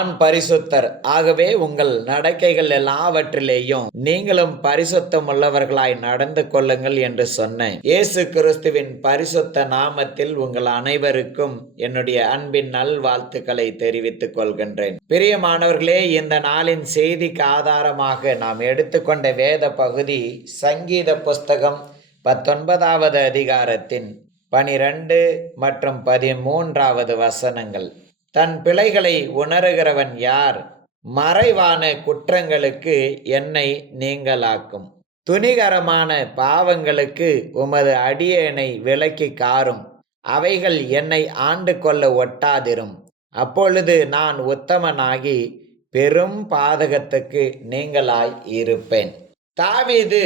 நான் பரிசுத்தர். ஆகவே உங்கள் நடக்கைகள் எல்லாவற்றிலேயும் நீங்களும் பரிசுத்தம் உள்ளவர்களாய் நடந்து கொள்ளுங்கள் என்று சொன்னேன். இயேசு கிறிஸ்துவின் பரிசுத்த நாமத்தில் உங்கள் அனைவருக்கும் என்னுடைய அன்பின் நல்வாழ்த்துக்களை தெரிவித்துக் கொள்கின்றேன். பிரியமானவர்களே இந்த நாளின் செய்திக்கு ஆதாரமாக நாம் எடுத்துக்கொண்ட வேத பகுதி சங்கீத புஸ்தகம் பத்தொன்பதாவது அதிகாரத்தின் பனிரெண்டு மற்றும் பதிமூன்றாவது வசனங்கள். தன் பிழைகளை உணருகிறவன் யார்? மறைவான குற்றங்களுக்கு என்னை நீங்களாக்கும். துணிகரமான பாவங்களுக்கு உமது அடியேனை விலக்கி காரும். அவைகள் என்னை ஆண்டு கொள்ள ஒட்டாதிரும். அப்பொழுது நான் உத்தமனாகி பெரும் பாதகத்துக்கு நீங்களாய் இருப்பேன். தாவிது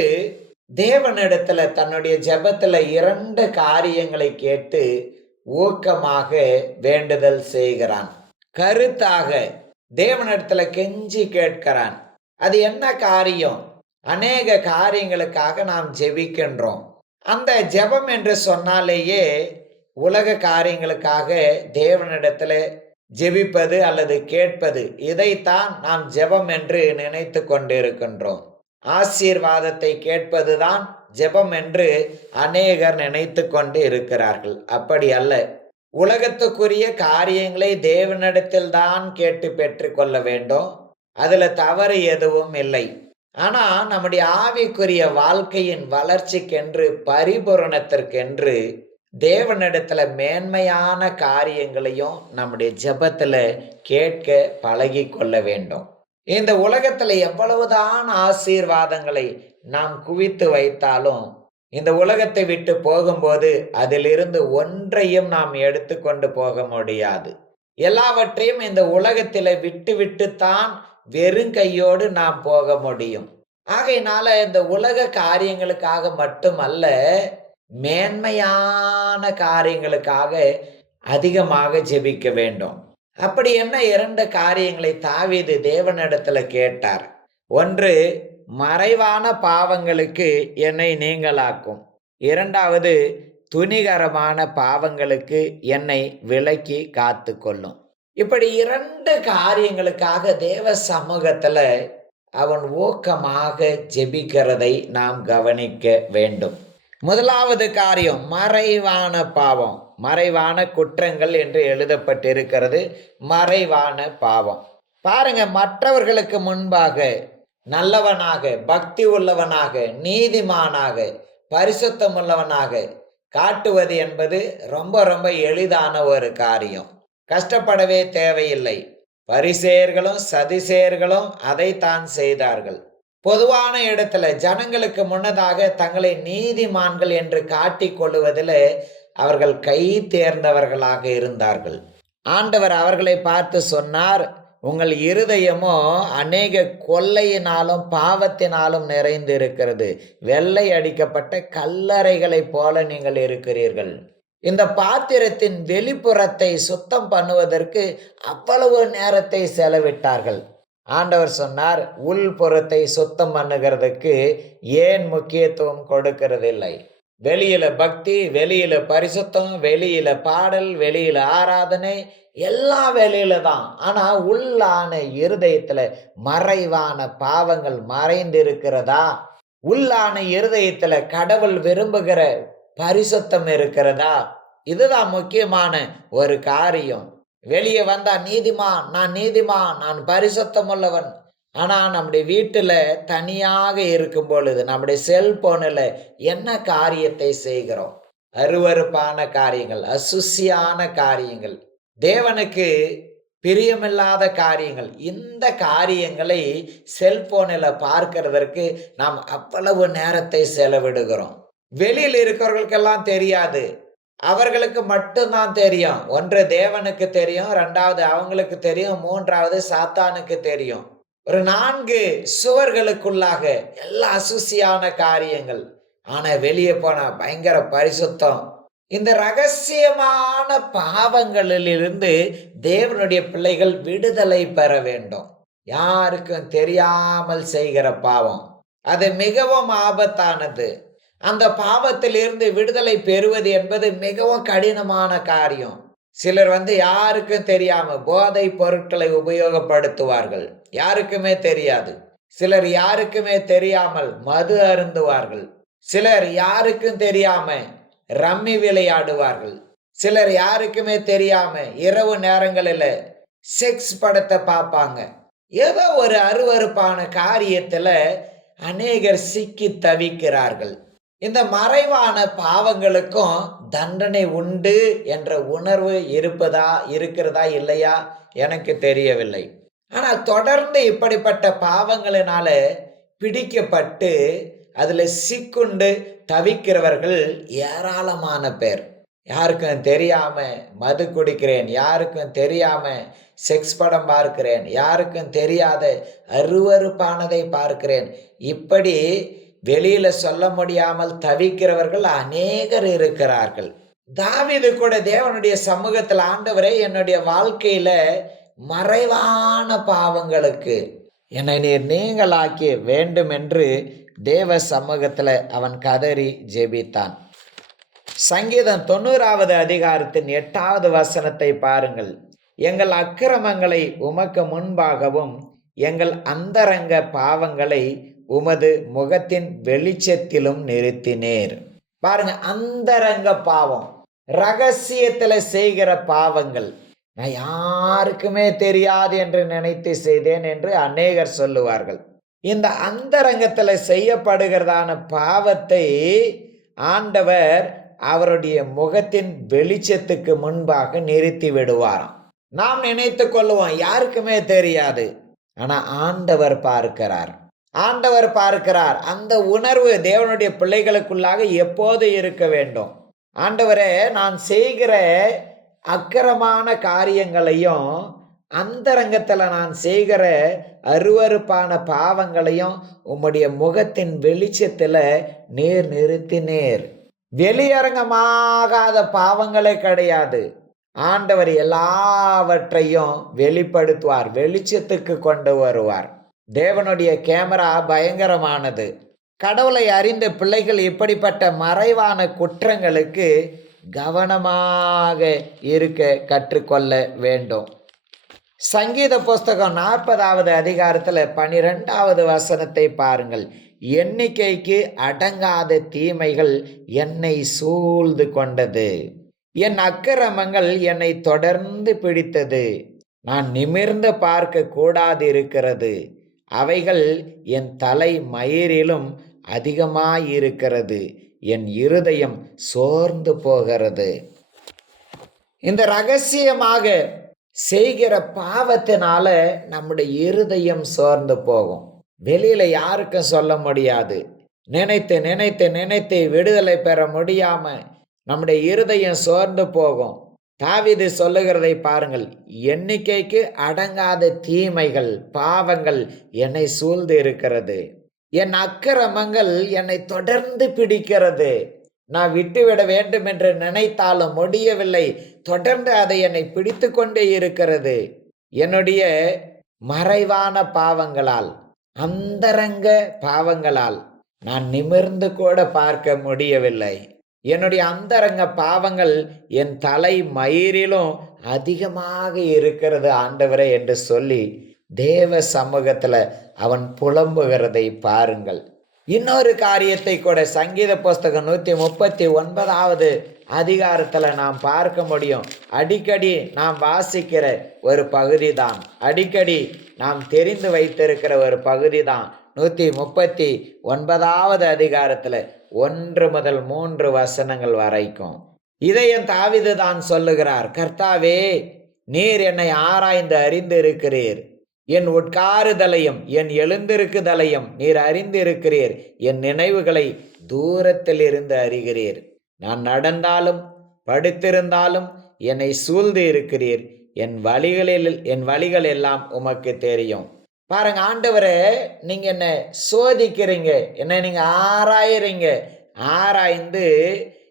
தேவனிடத்துல தன்னுடைய ஜபத்துல இரண்டு காரியங்களை கேட்டு ஊக்கமாக வேண்டுதல் செய்கிறான். கருத்தாக தேவனிடத்துல கெஞ்சி கேட்கிறான். அது என்ன காரியம்? அநேக காரியங்களுக்காக நாம் ஜெபிக்கின்றோம். அந்த ஜெபம் என்று சொன்னாலேயே உலக காரியங்களுக்காக தேவனிடத்துல ஜெபிப்பது அல்லது கேட்பது இதைத்தான் நாம் ஜெபம் என்று நினைத்து கொண்டிருக்கின்றோம். ஆசீர்வாதத்தை கேட்பதுதான் ஜெபம் என்று அநேகர் நினைத்து கொண்டு இருக்கிறார்கள். அப்படி அல்ல. உலகத்துக்குரிய காரியங்களை தேவனிடத்தில் தான் கேட்டு பெற்றுக்கொள்ள வேண்டும். அதுல தவறு எதுவும் இல்லை. ஆனா நம்முடைய ஆவிக்குரிய வாழ்க்கையின் வளர்ச்சிக்கென்று பரிபூரணத்திற்கென்று தேவனிடத்துல மேன்மையான காரியங்களையும் நம்முடைய ஜெபத்துல கேட்க பழகி கொள்ள வேண்டும். இந்த உலகத்துல எவ்வளவுதான் ஆசீர்வாதங்களை நாம் குவித்து வைத்தாலும் இந்த உலகத்தை விட்டு போகும்போது அதிலிருந்து ஒன்றையும் நாம் எடுத்துக்கொண்டு போக முடியாது. எல்லாவற்றையும் இந்த உலகத்தில் விட்டு விட்டுத்தான் வெறுங்கையோடு நாம் போக முடியும். ஆகையினால இந்த உலக காரியங்களுக்காக மட்டுமல்ல மேன்மையான காரியங்களுக்காக அதிகமாக ஜெபிக்க வேண்டும். அப்படி என்ன இரண்டு காரியங்களை தாவீது தேவனிடத்துல கேட்டார். ஒன்று மறைவான பாவங்களுக்கு என்னை நீங்களாக்கும். இரண்டாவது துணிகரமான பாவங்களுக்கு என்னை விலக்கி காத்து கொள்ளும் இப்படி இரண்டு காரியங்களுக்காக தேவ சமூகத்தில் அவன் ஊக்கமாக ஜெபிக்கிறதை நாம் கவனிக்க வேண்டும். முதலாவது காரியம் மறைவான பாவம். மறைவான குற்றங்கள் என்று எழுதப்பட்டிருக்கிறது. மறைவான பாவம். பாருங்க மற்றவர்களுக்கு முன்பாக நல்லவனாக பக்தி உள்ளவனாக நீதிமானாக பரிசுத்தம் உள்ளவனாக காட்டுவது என்பது ரொம்ப ரொம்ப எளிதான ஒரு காரியம். கஷ்டப்படவே தேவையில்லை. பரிசேயர்களும் சதிசேயர்களும் அதைத்தான் செய்தார்கள். பொதுவான இடத்துல ஜனங்களுக்கு முன்னதாக தங்களை நீதிமான்கள் என்று காட்டிக் கொள்ளுவதில் அவர்கள் கை தேர்ந்தவர்களாக இருந்தார்கள். ஆண்டவர் அவர்களை பார்த்து சொன்னார் உங்கள் இருதயமோ அநேக கொள்ளையினாலும் பாவத்தினாலும் நிறைந்து இருக்கிறது வெள்ளை அடிக்கப்பட்ட கல்லறைகளைப் போல நீங்கள் இருக்கிறீர்கள். இந்த பாத்திரத்தின் வெளிப்புறத்தை சுத்தம் பண்ணுவதற்கு அவ்வளவு நேரத்தை செலவிட்டார்கள். ஆண்டவர் சொன்னார் உள்புறத்தை சுத்தம் பண்ணுகிறதுக்கு ஏன் முக்கியத்துவம் கொடுக்கறதில்லை? வெளியில பக்தி வெளியில பரிசுத்தம் வெளியில பாடல் வெளியில ஆராதனை எல்லாம் வேலையில தான். ஆனா உள்ளான இருதயத்துல மறைவான பாவங்கள் மறைந்து இருக்கிறதா உள்ளான இருதயத்துல கடவுள் விரும்புகிற பரிசுத்தம் இருக்கிறதா? இதுதான் முக்கியமான ஒரு காரியம். வெளியே வந்தா நீதிமான் நான் நீதிமான் நான் பரிசுத்தம் உள்ளவன் ஆனால் நம்முடைய வீட்டில் தனியாக இருக்கும் பொழுது நம்முடைய செல்போனில் என்ன காரியத்தை செய்கிறோம்? அருவருப்பான காரியங்கள் அசுசியான காரியங்கள் தேவனுக்கு பிரியமில்லாத காரியங்கள் இந்த காரியங்களை செல்போனில் பார்க்கிறதற்கு நாம் அவ்வளவு நேரத்தை செலவிடுகிறோம். வெளியில் இருக்கிறவர்களுக்கெல்லாம் தெரியாது. அவர்களுக்கு மட்டும்தான் தெரியும். ஒன்று தேவனுக்கு தெரியும் ரெண்டாவது அவங்களுக்கு தெரியும் மூன்றாவது சாத்தானுக்கு தெரியும். ஒரு நான்கு சுவர்களுக்குள்ளாக எல்லா அசுசியான காரியங்கள். ஆனா வெளியே போன பயங்கர பரிசுத்தம். இந்த ரகசியமான பாவங்களிலிருந்து தேவனுடைய பிள்ளைகள் விடுதலை பெற வேண்டும். யாருக்கும் தெரியாமல் செய்கிற பாவம். அது மிகவும் ஆபத்தானது. அந்த பாவத்திலிருந்து விடுதலை பெறுவது என்பது மிகவும் கடினமான காரியம். சிலர் வந்து யாருக்கும் தெரியாமல் போதை பொருட்களை உபயோகப்படுத்துவார்கள். யாருக்குமே தெரியாது. சிலர் யாருக்குமே தெரியாமல் மது அருந்துவார்கள். சிலர் யாருக்கும் தெரியாம ரம்மி விளையாடுவார்கள். சிலர் யாருக்குமே தெரியாம இரவு நேரங்களில் செக்ஸ் படத்தை பார்ப்பாங்க ஏதோ ஒரு அருவருப்பான காரியத்தில் அநேகர் சிக்கி தவிக்கிறார்கள். இந்த மறைவான பாவங்களுக்கும் தண்டனை உண்டு என்ற உணர்வு இருப்பதா இருக்கிறதா இல்லையா? எனக்கு தெரியவில்லை. ஆனால் தொடர்ந்து இப்படிப்பட்ட பாவங்களினால பிடிக்கப்பட்டு அதில் சிக்குண்டு தவிக்கிறவர்கள் ஏராளமான பேர். யாருக்கும் தெரியாம மது குடிக்கிறேன் யாருக்கும் தெரியாம செக்ஸ் படம் பார்க்கிறேன் யாருக்கும் தெரியாத அருவறுப்பானதை பார்க்கிறேன். இப்படி வெளியில சொல்ல முடியாமல் தவிக்கிறவர்கள் அநேகர் இருக்கிறார்கள். தாவிது கூட தேவனுடைய சமூகத்தில் ஆண்டவரே என்னுடைய வாழ்க்கையில மறைவான பாவங்களுக்கு என்னை நீர் நீங்களாக்கி வேண்டும் என்று தேவ சமூகத்தில் அவன் கதறி ஜெபித்தான். சங்கீதம் தொண்ணூறாவது அதிகாரத்தின் எட்டாவது வசனத்தை பாருங்கள். எங்கள் அக்கிரமங்களை உமக்கு முன்பாகவும் எங்கள் அந்தரங்க பாவங்களை உமது முகத்தின் வெளிச்சத்திலும் நிறுத்தினேர். பாருங்க அந்தரங்க பாவம். ரகசியத்துல செய்கிற பாவங்கள். நான் யாருக்குமே தெரியாது என்று நினைத்து செய்தேன் என்று அநேகர் சொல்லுவார்கள். இந்த அந்தரங்கத்துல செய்யப்படுகிறதான பாவத்தை ஆண்டவர் அவருடைய முகத்தின் வெளிச்சத்துக்கு முன்பாக நிறுத்தி விடுவாராம். நாம் நினைத்து கொள்ளுவோம் யாருக்குமே தெரியாது. ஆனா ஆண்டவர் பார்க்கிறார். ஆண்டவர் பார்க்கிறார். அந்த உணர்வு தேவனுடைய பிள்ளைகளுக்குள்ளாக எப்போது இருக்க வேண்டும்? ஆண்டவரே நான் செய்கிற அக்கரமான காரியங்களையும் அந்தரங்கத்தில் நான் செய்கிற அருவறுப்பான பாவங்களையும் உம்முடைய முகத்தின் வெளிச்சத்தில் நேர் நிறுத்தினேர். வெளியரங்கமாகாத பாவங்களே கிடையாது. ஆண்டவர் எல்லாவற்றையும் வெளிப்படுத்துவார் வெளிச்சத்துக்கு கொண்டு வருவார். தேவனுடைய கேமரா பயங்கரமானது. கடவுளை அறிந்த பிள்ளைகள் இப்படிப்பட்ட மறைவான குற்றங்களுக்கு கவனமாக இருக்க கற்றுக்கொள்ள வேண்டும். சங்கீத புஸ்தகம் நாற்பதாவது அதிகாரத்தில் பனிரெண்டாவது வசனத்தை பாருங்கள். எண்ணிக்கைக்கு அடங்காத தீமைகள் என்னை சூழ்ந்து கொண்டது. என் அக்கிரமங்கள் என்னை தொடர்ந்து பிடித்தது. நான் நிமிர்ந்து பார்க்க கூடாது இருக்கிறது அவைகள் என் தலை மயிரிலும் அதிகமாயிருக்கிறது. என் இருதயம் சோர்ந்து போகிறது. இந்த ரகசியமாக செய்கிற பாவத்தினால நம்முடைய இருதயம் சோர்ந்து போகும். வெளியில யாருக்கும் சொல்ல முடியாது. நினைத்து நினைத்து நினைத்து விடுதலை பெற முடியாம நம்முடைய இருதயம் சோர்ந்து போகும். தாவிது சொல்லுகிறதை பாருங்கள். எண்ணிக்கைக்கு அடங்காத தீமைகள் பாவங்கள் என்னை சூழ்ந்து இருக்கிறது. என் அக்கிரமங்கள் என்னை தொடர்ந்து பிடிக்கிறது. நான் விட்டுவிட வேண்டும் என்று நினைத்தாலும் முடியவில்லை. தொடர்ந்து அதை என்னை பிடித்து கொண்டே இருக்கிறது. என்னுடைய மறைவான பாவங்களால் அந்தரங்க பாவங்களால் நான் நிமிர்ந்து கூட பார்க்க முடியவில்லை. என்னுடைய அந்தரங்க பாவங்கள் என் தலை மயிரிலும் அதிகமாக இருக்கிறது ஆண்டவரே என்று சொல்லி தேவ சமூகத்தில் அவன் புலம்புகிறதை பாருங்கள். இன்னொரு காரியத்தை கூட சங்கீத புஸ்தகம் நூற்றி முப்பத்தி ஒன்பதாவது அதிகாரத்தில் நாம் பார்க்க முடியும். அடிக்கடி நாம் வாசிக்கிற ஒரு பகுதி தான் அடிக்கடி நாம் தெரிந்து வைத்திருக்கிற ஒரு பகுதி தான் நூற்றி முப்பத்தி ஒன்பதாவது அதிகாரத்தில் ஒன்று முதல் மூன்று வசனங்கள் வரைக்கும். இதை என் தாவிது தான் சொல்லுகிறார் கர்த்தாவே நீர் என்னை ஆராய்ந்து அறிந்து இருக்கிறீர் என் உட்காருதலையும் என் எழுந்திருக்குதலையும் நீர் அறிந்திருக்கிறீர். என் நினைவுகளை தூரத்தில் இருந்து அறிகிறீர். நான் நடந்தாலும் படுத்திருந்தாலும் என்னை சூழ்ந்து இருக்கிறீர். என் வழிகளில் என் வழிகள் எல்லாம் உமக்கு தெரியும். பாருங்க ஆண்டவரே நீங்க என்ன சோதிக்கிறீங்க. என்னை நீங்க ஆராயிறீங்க. ஆராய்ந்து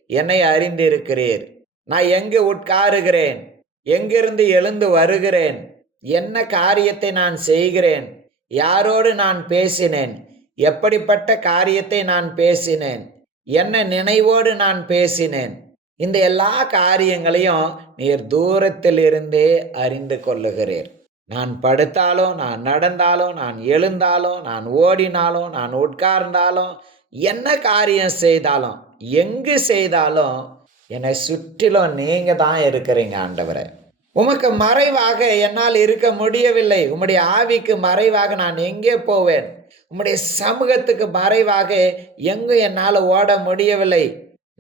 என்னை அறிந்திருக்கிறீர். நான் எங்கு உட்காருகிறேன்? எங்கிருந்து எழுந்து வருகிறேன்? என்ன காரியத்தை நான் செய்கிறேன்? யாரோடு நான் பேசினேன்? எப்படிப்பட்ட காரியத்தை நான் பேசினேன்? என்ன நினைவோடு நான் பேசினேன்? இந்த எல்லா காரியங்களையும் நீர் தூரத்தில் இருந்தே அறிந்து கொள்ளுகிறீர். நான் படுத்தாலும் நான் நடந்தாலும் நான் எழுந்தாலும் நான் ஓடினாலும் நான் உட்கார்ந்தாலும் என்ன காரியம் செய்தாலும் எங்கு செய்தாலும் என்னை சுற்றிலும் நீங்க தான் இருக்கிறீங்க ஆண்டவரே. உமக்கு மறைவாக என்னால் இருக்க முடியவில்லை. உம்முடைய ஆவிக்கு மறைவாக நான் எங்கே போவேன்? உம்முடைய சமூகத்துக்கு மறைவாக எங்கும் என்னால் ஓட முடியவில்லை.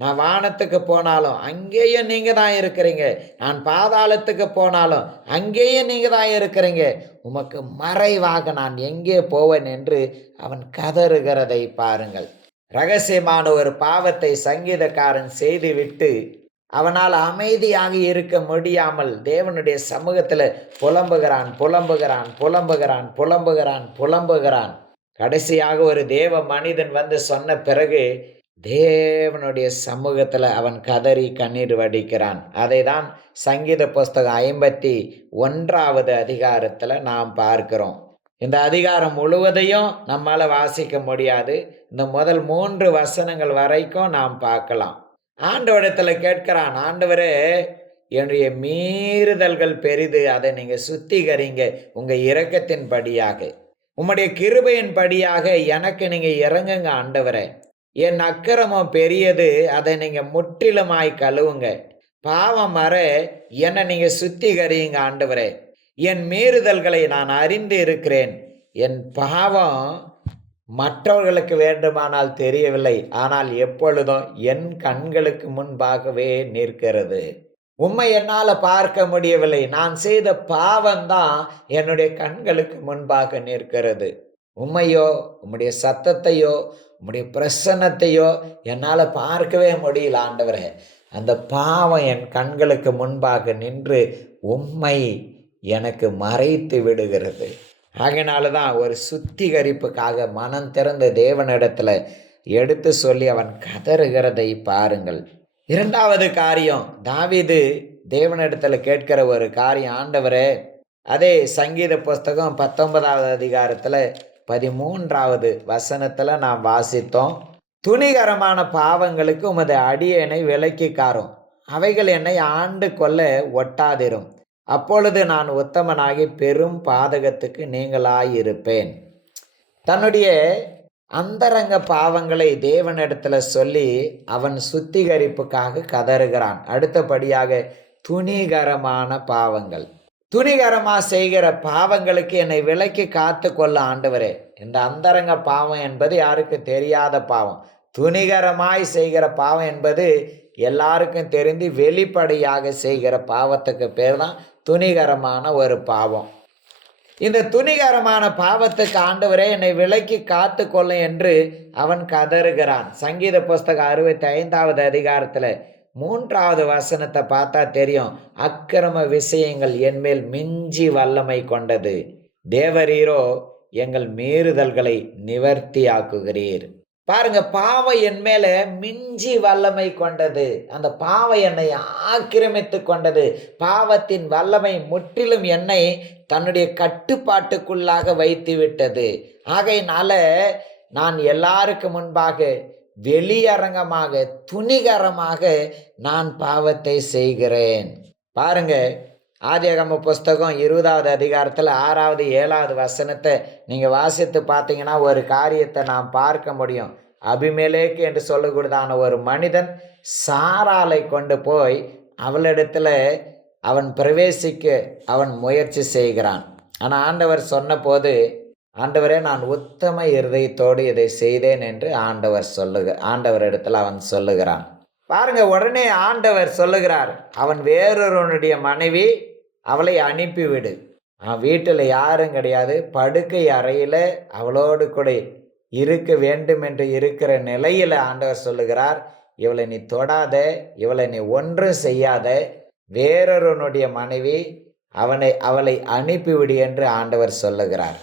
நான் வானத்துக்கு போனாலும் அங்கேயும் நீங்கள் தான் இருக்கிறீங்க. நான் பாதாளத்துக்கு போனாலும் அங்கேயும் நீங்கள் தான் இருக்கிறீங்க. உமக்கு மறைவாக நான் எங்கே போவேன் என்று அவன் கதறுகிறதை பாருங்கள். ரகசியமான ஒரு பாவத்தை சங்கீதக்காரன் செய்துவிட்டு அவனால் அமைதியாக இருக்க முடியாமல் தேவனுடைய சமூகத்தில் புலம்புகிறான் புலம்புகிறான் புலம்புகிறான் புலம்புகிறான் புலம்புகிறான். கடைசியாக ஒரு தேவ மனிதன் வந்து சொன்ன பிறகு தேவனுடைய சமூகத்தில் அவன் கதறி கண்ணீர் வடிக்கிறான். அதை தான் சங்கீத புஸ்தகம் ஐம்பத்தி ஒன்றாவது அதிகாரத்தில் நாம் பார்க்கிறோம். இந்த அதிகாரம் முழுவதையும் நம்மால் வாசிக்க முடியாது. இந்த முதல் மூன்று வசனங்கள் வரைக்கும் நாம் பார்க்கலாம். ஆண்டவரிடத்தில் கேட்கிறான் ஆண்டவரே என்னுடைய மீறுதல்கள் பெரிது அதை நீங்கள் சுத்திகரிங்க உங்கள் இரக்கத்தின் படியாக. உம்முடைய கிருபையின் படியாக எனக்கு நீங்கள் இறங்குங்க ஆண்டவரே. என் அக்கிரமம் பெரியது அதை நீங்கள் முற்றிலுமாய் கழுவுங்க. பாவம் மற என்னை நீங்கள் சுத்திகரியுங்க ஆண்டவரே. என் மீறுதல்களை நான் அறிந்து இருக்கிறேன். என் பாவம் மற்றவர்களுக்கு வேண்டுமானால் தெரியவில்லை ஆனால் எப்பொழுதும் என் கண்களுக்கு முன்பாகவே நிற்கிறது. உண்மை என்னால் பார்க்க முடியவில்லை. நான் செய்த பாவம்தான் என்னுடைய கண்களுக்கு முன்பாக நிற்கிறது. உம்மையோ உம்முடைய சத்தத்தையோ உம்முடைய பிரசன்னத்தையோ என்னால் பார்க்கவே முடியல ஆண்டவரே. அந்த பாவம் என் கண்களுக்கு முன்பாக நின்று உம்மை எனக்கு மறைத்து விடுகிறது. ஆகினால தான் ஒரு சுத்திகரிப்புக்காக மனம் திறந்த தேவனிடத்தில் எடுத்து சொல்லி அவன் கதறுகிறதை பாருங்கள். இரண்டாவது காரியம் தாவிது தேவனிடத்தில் கேட்கிற ஒரு காரியம் ஆண்டவரே. அதே சங்கீத புஸ்தகம் பத்தொன்பதாவது அதிகாரத்தில் பதிமூன்றாவது வசனத்தில் நாம் வாசித்தோம் துணிகரமான பாவங்களுக்கு உமது அடியனை விலக்கி காரும். அவைகள் என்னை ஆண்டு கொள்ள ஒட்டாதிரும். அப்பொழுது நான் உத்தமனாகி பெரும் பாதகத்துக்கு நீங்களாயிருப்பேன். தன்னுடைய அந்தரங்க பாவங்களை தேவனிடத்துல சொல்லி அவன் சுத்திகரிப்புக்காக கதறுகிறான். அடுத்தபடியாக துணிகரமான பாவங்கள். துணிகரமாக செய்கிற பாவங்களுக்கு என்னை விலக்கி காத்து கொள்ள ஆண்டவரே. இந்த அந்தரங்க பாவம் என்பது யாருக்கு தெரியாத பாவம்? துணிகரமாய் செய்கிற பாவம் என்பது எல்லாருக்கும் தெரிந்து வெளிப்படையாக செய்கிற பாவத்துக்கு பேர் தான் துணிகரமான ஒரு பாவம். இந்த துணிகரமான பாவத்துக்கு ஆண்டவரே என்னை விலக்கி காத்து கொள்ளும் என்று அவன் கதறுகிறான். சங்கீத புஸ்தகம் அறுபத்தி ஐந்தாவது அதிகாரத்தில் மூன்றாவது வசனத்தை பார்த்தா தெரியும். அக்கிரம விஷயங்கள் என்மேல் மிஞ்சி வல்லமை கொண்டது. தேவரீரோ எங்கள் மீறுதல்களை நிவர்த்தியாக்குகிறீர் பாருங்க பாவை என் மேல மிஞ்சி வல்லமை கொண்டது. அந்த பாவை என்னை ஆக்கிரமித்து கொண்டது. பாவத்தின் வல்லமை முற்றிலும் என்னை தன்னுடைய கட்டுப்பாட்டுக்குள்ளாக வைத்து விட்டது ஆகையினால நான் எல்லாருக்கு முன்பாக வெளியரங்கமாக துணிகரமாக நான் பாவத்தை செய்கிறேன். பாருங்க ஆதியகம புஸ்தகம் இருபதாவது அதிகாரத்தில் ஆறாவது ஏழாவது வசனத்தை நீங்கள் வாசித்து பார்த்தீங்கன்னா ஒரு காரியத்தை நாம் பார்க்க முடியும். அபிமேலேக்கு என்று சொல்லக்கூடியதான ஒரு மனிதன் சாராலை கொண்டு போய் அவளிடத்துல அவன் பிரவேசிக்க அவன் முயற்சி செய்கிறான். ஆனால் ஆண்டவர் சொன்னபோது ஆண்டவரே நான் உத்தம இருதயத்தோடு இதை செய்தேன் என்று ஆண்டவர் சொல்லுக ஆண்டவர் இடத்துல அவன் சொல்லுகிறான். பாருங்க உடனே ஆண்டவர் சொல்லுகிறார் அவன் வேறொருவனுடைய மனைவி அவளை அனுப்பிவிடு. அவன் வீட்டில் யாரும் கிடையாது படுக்கை அறையில் அவளோடு கூட இருக்க வேண்டும் என்று இருக்கிற நிலையில் ஆண்டவர் சொல்லுகிறார் இவளை நீ தொடாத இவளை நீ ஒன்றும் செய்யாத. வேறொருவனுடைய மனைவி அவனை அவளை அனுப்பிவிடு என்று ஆண்டவர் சொல்லுகிறார்.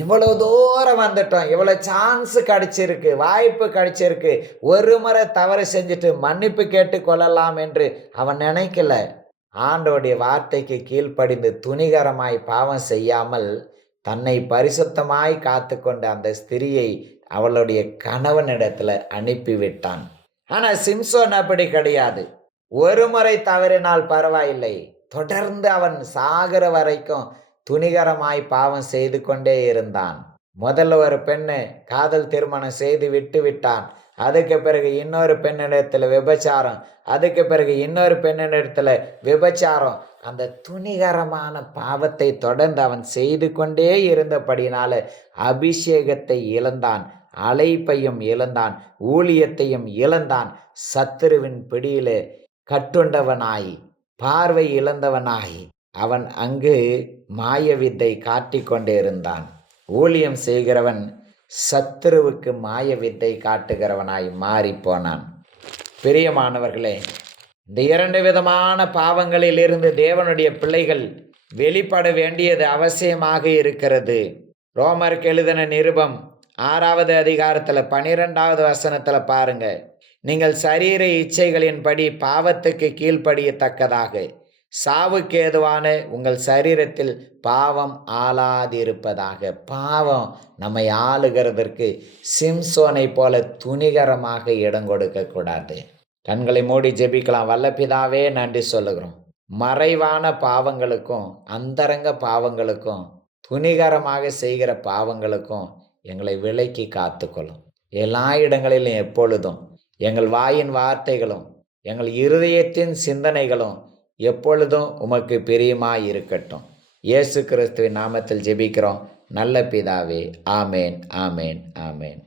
இவ்வளோ தூரம் வந்துட்டோம். இவ்வளோ சான்ஸ் கிடைச்சிருக்கு. வாய்ப்பு கிடைச்சிருக்கு. ஒரு முறை தவறு செஞ்சுட்டு மன்னிப்பு கேட்டு கொள்ளலாம் என்று அவன் நினைக்கல. ஆண்டோடைய வார்த்தைக்கு கீழ்ப்படிந்து துணிகரமாய் பாவம் செய்யாமல் தன்னை பரிசுத்தமாய் காத்து கொண்ட அந்த ஸ்திரியை அவளுடைய கணவனிடத்துல அனுப்பிவிட்டான். ஆனால் சிம்சோன் அப்படி கிடையாது. ஒரு முறை தவறினால் பரவாயில்லை. தொடர்ந்து அவன் சாகிற வரைக்கும் துணிகரமாய் பாவம் செய்து கொண்டே இருந்தான். முதல்ல ஒரு பெண்ணு காதல் திருமணம் செய்து விட்டு விட்டான். அதுக்கு பிறகு இன்னொரு பெண்ணிடத்தில் விபச்சாரம். அதுக்கு பிறகு இன்னொரு பெண்ணிடத்தில் விபச்சாரம். அந்த துணிகரமான பாவத்தை தொடர்ந்து அவன் செய்து கொண்டே இருந்தபடினால அபிஷேகத்தை இழந்தான். அழைப்பையும் இழந்தான். ஊழியத்தையும் இழந்தான். சத்துருவின் பிடியிலே கட்டுண்டவனாய் பார்வை இழந்தவனாய் அவன் அங்கு மாய வித்தை காட்டிக் கொண்டே இருந்தான். ஊழியம் செய்கிறவன் சத்துருவுக்கு மாய வித்தை காட்டுகிறவனாய் மாறி போனான். பிரியமானவர்களே இந்த இரண்டு விதமான பாவங்களில் இருந்து தேவனுடைய பிள்ளைகள் வெளிப்பட வேண்டியது அவசியமாக இருக்கிறது. ரோமருக்கு எழுதின நிருபம் ஆறாவது அதிகாரத்தில் பனிரெண்டாவது வசனத்தில் பாருங்கள் நீங்கள் சரீர இச்சைகளின்படி பாவத்துக்கு கீழ்ப்படியத்தக்கதாக சாவுக்கு ஏதுவான உங்கள் சரீரத்தில் பாவம் ஆளாதிருப்பதாக. பாவம் நம்மை ஆளுகிறதற்கு சிம்சோனை போல துணிகரமாக இடம் கொடுக்கக்கூடாது கண்களை மூடி ஜெபிக்கலாம். வல்லபிதாவே நன்றி சொல்லுகிறோம். மறைவான பாவங்களுக்கும் அந்தரங்க பாவங்களுக்கும் துணிகரமாக செய்கிற பாவங்களுக்கும் எங்களை விலக்கி காத்துக்கொள்ளும். எல்லா இடங்களிலும் எப்பொழுதும் எங்கள் வாயின் வார்த்தைகளும் எங்கள் இருதயத்தின் சிந்தனைகளும் எப்பொழுதும் உமக்கு பிரியமாக இருக்கட்டும் இயேசு கிறிஸ்துவின் நாமத்தில் ஜெபிக்கிறோம். நல்ல பிதாவே ஆமேன் ஆமேன் ஆமேன்.